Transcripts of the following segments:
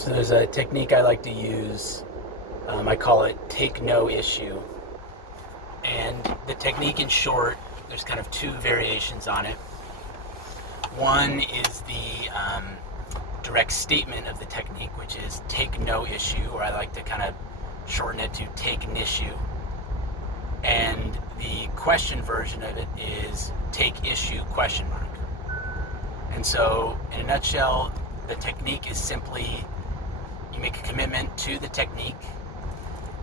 So there's a technique I like to use. I call it take no issue. And the technique in short, there's kind of two variations on it. One is the direct statement of the technique, which is take no issue, or I like to kind of shorten it to take nissue. And the question version of it is take issue ? And so in a nutshell, the technique is simply you make a commitment to the technique,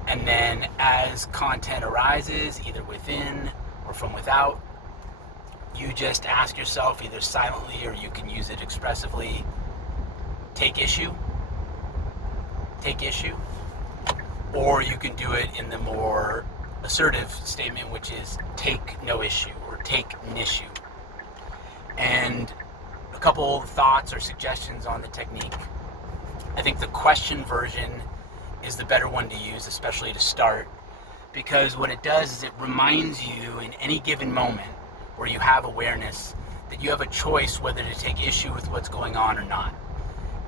and then as content arises, either within or from without, you just ask yourself, either silently or you can use it expressively, take issue, or you can do it in the more assertive statement, which is take no issue or take nissue. And a couple thoughts or suggestions on the technique. I think the question version is the better one to use, especially to start, because what it does is it reminds you in any given moment where you have awareness that you have a choice whether to take issue with what's going on or not.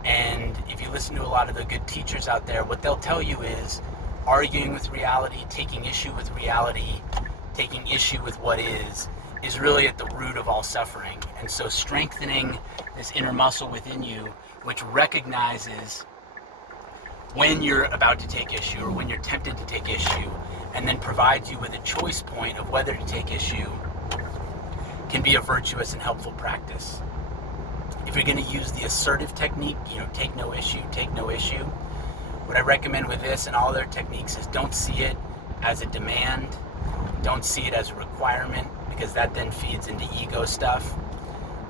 And if you listen to a lot of the good teachers out there, what they'll tell you is arguing with reality, taking issue with reality, taking issue with what is really at the root of all suffering. And so strengthening this inner muscle within you, which recognizes when you're about to take issue or when you're tempted to take issue, and then provides you with a choice point of whether to take issue, can be a virtuous and helpful practice. If you're going to use the assertive technique, take no issue, what I recommend with this and all other techniques is don't see it as a demand, don't see it as a requirement, because that then feeds into ego stuff.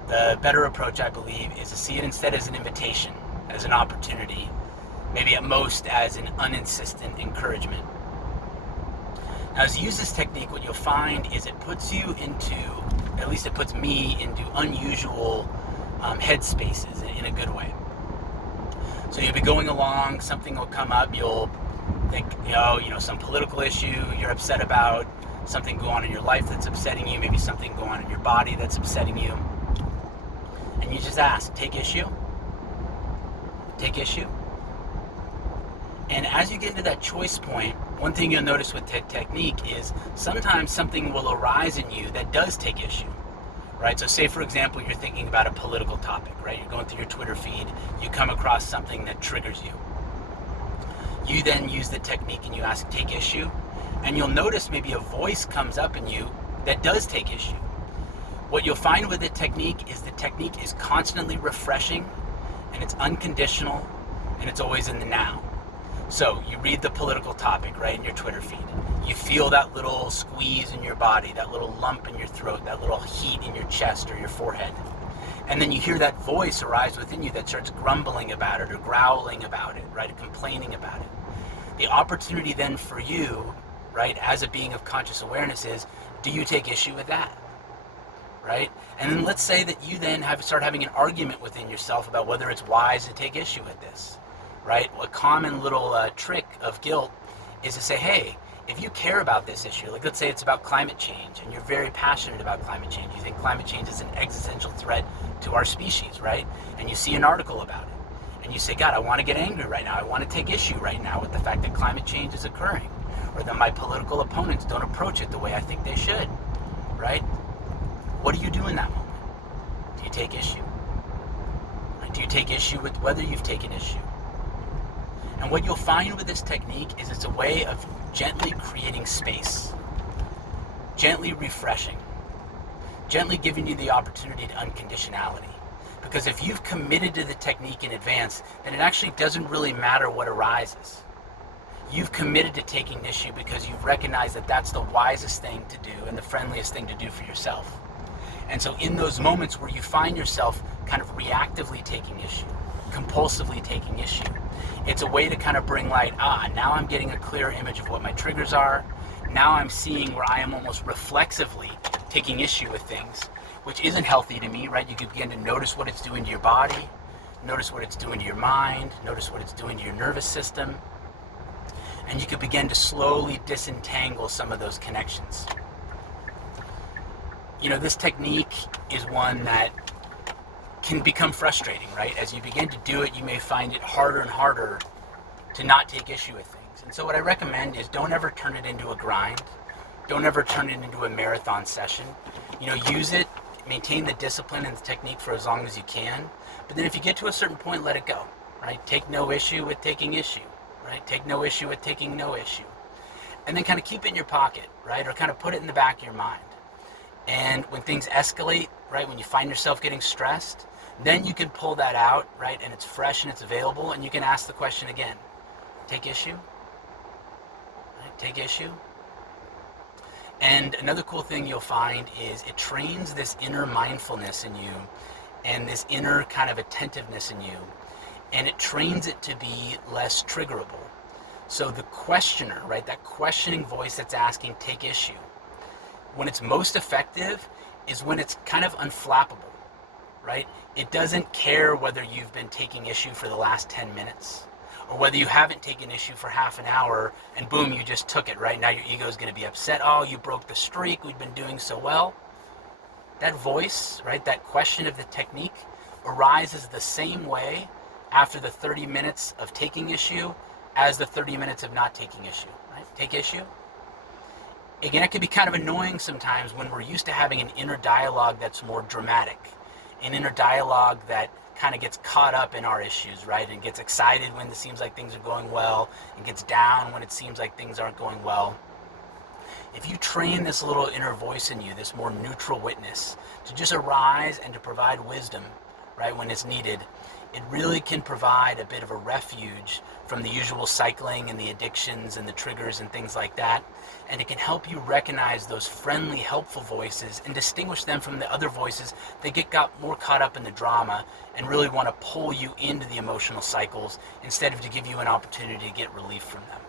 The better approach, I believe, is to see it instead as an invitation, as an opportunity, maybe at most as an uninsistent encouragement. Now, as you use this technique, what you'll find is it puts you into, at least it puts me into unusual head spaces in a good way. So you'll be going along, something will come up, you'll think, some political issue you're upset about, something going on in your life that's upsetting you, maybe something going on in your body that's upsetting you. And you just ask, take issue? And as you get into that choice point, one thing you'll notice with technique is sometimes something will arise in you that does take issue, right? So say, for example, you're thinking about a political topic, right? You're going through your Twitter feed, you come across something that triggers you. You then use the technique and you ask, take issue? And you'll notice maybe a voice comes up in you that does take issue. What you'll find with the technique is constantly refreshing, and it's unconditional, and it's always in the now. So you read the political topic, right, in your Twitter feed. You feel that little squeeze in your body, that little lump in your throat, that little heat in your chest or your forehead. And then you hear that voice arise within you that starts grumbling about it or growling about it, right, complaining about it. The opportunity then for you, right, as a being of conscious awareness is, do you take issue with that, right? And then let's say that you then start having an argument within yourself about whether it's wise to take issue with this, right? A common little trick of guilt is to say, hey, if you care about this issue, like let's say it's about climate change and you're very passionate about climate change, you think climate change is an existential threat to our species, right? And you see an article about it and you say, God, I want to get angry right now. I want to take issue right now with the fact that climate change is occurring, or that my political opponents don't approach it the way I think they should, right? What do you do in that moment? Do you take issue? Right? Do you take issue with whether you've taken issue? And what you'll find with this technique is it's a way of gently creating space, gently refreshing, gently giving you the opportunity to unconditionality. Because if you've committed to the technique in advance, then it actually doesn't really matter what arises. You've committed to taking issue because you've recognized that that's the wisest thing to do and the friendliest thing to do for yourself. And so in those moments where you find yourself kind of reactively taking issue, compulsively taking issue, it's a way to kind of bring light, now I'm getting a clear image of what my triggers are. Now I'm seeing where I am almost reflexively taking issue with things, which isn't healthy to me, right? You can begin to notice what it's doing to your body, notice what it's doing to your mind, notice what it's doing to your nervous system, and you can begin to slowly disentangle some of those connections. This technique is one that can become frustrating, right? As you begin to do it, you may find it harder and harder to not take issue with things. And so what I recommend is don't ever turn it into a grind. Don't ever turn it into a marathon session. Use it, maintain the discipline and the technique for as long as you can. But then if you get to a certain point, let it go, right? Take no issue with taking issue, right? Take no issue with taking no issue. And then kind of keep it in your pocket, right? Or kind of put it in the back of your mind. And when things escalate, right, when you find yourself getting stressed, then you can pull that out, right, and it's fresh and it's available, and you can ask the question again. Take issue? Right? Take issue? And another cool thing you'll find is it trains this inner mindfulness in you and this inner kind of attentiveness in you, and it trains it to be less triggerable. So the questioner, right, that questioning voice that's asking, take issue, when it's most effective is when it's kind of unflappable, right? It doesn't care whether you've been taking issue for the last 10 minutes or whether you haven't taken issue for half an hour and boom, you just took it, right? Now your ego is going to be upset. Oh, you broke the streak. We've been doing so well. That voice, right, that question of the technique arises the same way after the 30 minutes of taking issue as the 30 minutes of not taking issue, right? Take issue. Again, it can be kind of annoying sometimes when we're used to having an inner dialogue that's more dramatic, an inner dialogue that kind of gets caught up in our issues, right? And gets excited when it seems like things are going well and gets down when it seems like things aren't going well. If you train this little inner voice in you, this more neutral witness, to just arise and to provide wisdom, right, when it's needed, it really can provide a bit of a refuge from the usual cycling and the addictions and the triggers and things like that. And it can help you recognize those friendly, helpful voices and distinguish them from the other voices that got more caught up in the drama and really want to pull you into the emotional cycles instead of to give you an opportunity to get relief from them.